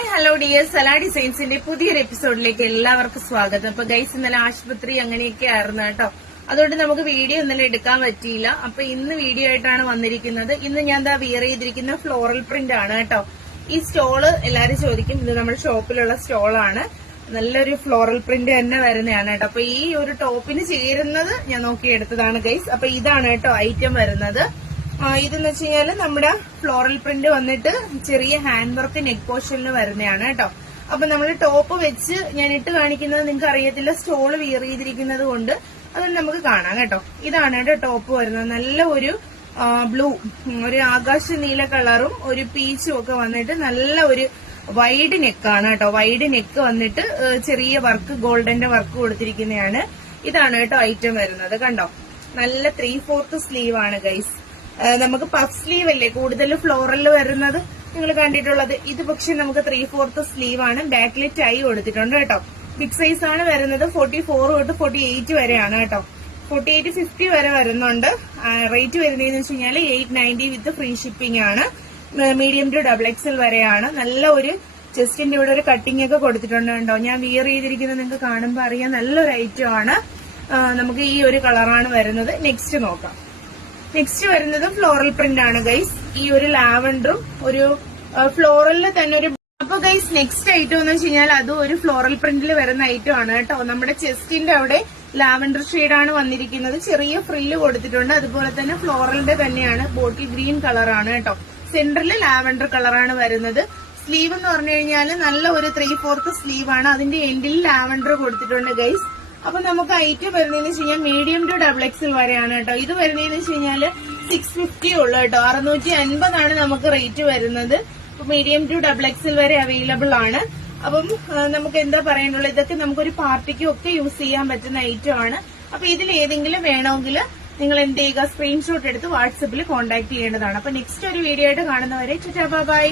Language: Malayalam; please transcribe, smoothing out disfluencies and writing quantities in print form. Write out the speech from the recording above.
ഹായ് ഹലോ ഡിയർ സലാ ഡിസൈൻസിന്റെ പുതിയൊരു എപ്പിസോഡിലേക്ക് എല്ലാവർക്കും സ്വാഗതം. അപ്പൊ ഗൈസ് ഇന്നലെ ആശുപത്രി അങ്ങനെയൊക്കെ ആയിരുന്നു കേട്ടോ. അതുകൊണ്ട് നമുക്ക് വീഡിയോ ഇന്നലെ എടുക്കാൻ പറ്റിയില്ല. അപ്പൊ ഇന്ന് വീഡിയോ ആയിട്ടാണ് വന്നിരിക്കുന്നത്. ഇന്ന് ഞാൻ വിയർ ചെയ്തിരിക്കുന്ന ഫ്ലോറൽ പ്രിന്റ് ആണ് കേട്ടോ. ഈ സ്റ്റോള് എല്ലാരും ചോദിക്കും, ഇത് നമ്മുടെ ഷോപ്പിലുള്ള സ്റ്റോളാണ്. നല്ലൊരു ഫ്ലോറൽ പ്രിന്റ് തന്നെ വരുന്നതാണ് കേട്ടോ. അപ്പൊ ഈ ഒരു ടോപ്പിന് ചേരുന്നത് ഞാൻ നോക്കിയെടുത്തതാണ് ഗൈസ്. അപ്പൊ ഇതാണ് കേട്ടോ ഐറ്റം വരുന്നത്. ഇതെന്ന് വെച്ച് കഴിഞ്ഞാല് നമ്മുടെ ഫ്ലോറൽ പ്രിന്റ് വന്നിട്ട് ചെറിയ ഹാൻഡ് വർക്ക് നെക്ക് പോർഷനിൽ വരുന്നതാണ് കേട്ടോ. അപ്പൊ നമ്മൾ ടോപ്പ് വെച്ച് ഞാൻ ഇട്ട് കാണിക്കുന്നത് നിങ്ങൾക്ക് അറിയത്തില്ല, സ്റ്റോള് വിയർ ചെയ്തിരിക്കുന്നത് കൊണ്ട് അതൊന്നും നമുക്ക് കാണാം കേട്ടോ. ഇതാണ് കേട്ടോ ടോപ്പ് വരുന്നത്. നല്ല ഒരു ബ്ലൂ, ഒരു ആകാശ നീല കളറും ഒരു പീച്ചും ഒക്കെ വന്നിട്ട് നല്ല ഒരു വൈഡ് നെക്കാണ് കേട്ടോ. വൈഡ് നെക്ക് വന്നിട്ട് ചെറിയ വർക്ക്, ഗോൾഡന്റെ വർക്ക് കൊടുത്തിരിക്കുന്നതാണ്. ഇതാണ് കേട്ടോ ഐറ്റം വരുന്നത്. കണ്ടോ, നല്ല 3/4 സ്ലീവ് ആണ് ഗൈസ്. നമുക്ക് പഫ് സ്ലീവ് അല്ലേ കൂടുതൽ ഫ്ലോറൽ വരുന്നത് നിങ്ങൾ കണ്ടിട്ടുള്ളത്. ഇത് പക്ഷെ നമുക്ക് 3/4 സ്ലീവ് ആണ്. ബാക്കിൽ ടൈ കൊടുത്തിട്ടുണ്ട് കേട്ടോ. ബിഗ് സൈസ് ആണ് വരുന്നത്. 44 തൊട്ട് 48 വരെയാണ് കേട്ടോ. 48-50 വരെ വരുന്നുണ്ട്. റേറ്റ് വരുന്നതെന്ന് വെച്ച് കഴിഞ്ഞാൽ 890 വിത്ത് ഫ്രീ ഷിപ്പിംഗ് ആണ്. മീഡിയം ടു XXL വരെയാണ്. നല്ല ഒരു ചെസ്റ്റിന്റെ ഇവിടെ ഒരു കട്ടിംഗ് ഒക്കെ കൊടുത്തിട്ടുണ്ട് കേട്ടോ. ഞാൻ വിയർ ചെയ്തിരിക്കുന്നത് നിങ്ങൾക്ക് കാണുമ്പോൾ അറിയാം, നല്ലൊരു ഐറ്റം ആണ്. നമുക്ക് ഈ ഒരു കളറാണ് വരുന്നത്. നെക്സ്റ്റ് നോക്കാം. നെക്സ്റ്റ് വരുന്നത് ഫ്ലോറൽ പ്രിന്റ് ആണ് ഗൈസ്. ഈ ഒരു ലാവൻഡറും ഒരു ഫ്ലോറലിൽ തന്നെ ഒരു. അപ്പൊ ഗൈസ് നെക്സ്റ്റ് ഐറ്റം എന്ന് വെച്ച് കഴിഞ്ഞാൽ അതും ഒരു ഫ്ലോറൽ പ്രിന്റിൽ വരുന്ന ഐറ്റം ആണ് കേട്ടോ. നമ്മുടെ ചെസ്റ്റിന്റെ അവിടെ ലാവൻഡർ ഷെയ്ഡാണ് വന്നിരിക്കുന്നത്. ചെറിയ ഫ്രില്ല് കൊടുത്തിട്ടുണ്ട്. അതുപോലെ തന്നെ ഫ്ലോറലിന്റെ തന്നെയാണ്. ബോട്ടിൽ ഗ്രീൻ കളറാണ് കേട്ടോ. സെന്ററിൽ ലാവൻഡർ കളറാണ് വരുന്നത്. സ്ലീവ് എന്ന് പറഞ്ഞു കഴിഞ്ഞാൽ നല്ല ഒരു 3/4 സ്ലീവ് ആണ്. അതിന്റെ എൻഡിൽ ലാവൻഡർ കൊടുത്തിട്ടുണ്ട് ഗൈസ്. അപ്പൊ നമുക്ക് ഐറ്റം വരുന്നതെന്ന് വെച്ച് കഴിഞ്ഞാൽ മീഡിയം ടു XXL വരെയാണ് കേട്ടോ. ഇത് വരുന്നതെന്ന് വെച്ച് കഴിഞ്ഞാൽ 650 ഉള്ളു കേട്ടോ. 650 ആണ് നമുക്ക് റേറ്റ് വരുന്നത്. മീഡിയം ടു XXL വരെ അവൈലബിൾ ആണ്. അപ്പം നമുക്ക് എന്താ പറയാനുള്ളത്, ഇതൊക്കെ നമുക്കൊരു പാർട്ടിക്കും ഒക്കെ യൂസ് ചെയ്യാൻ പറ്റുന്ന ഐറ്റം ആണ്. അപ്പൊ ഇതിൽ ഏതെങ്കിലും വേണമെങ്കിൽ നിങ്ങൾ എന്ത് ചെയ്യുക, സ്ക്രീൻഷോട്ട് എടുത്ത് വാട്സപ്പിൽ കോൺടാക്ട് ചെയ്യേണ്ടതാണ്. അപ്പൊ നെക്സ്റ്റ് ഒരു വീഡിയോ ആയിട്ട് കാണുന്നവരെ ബൈ.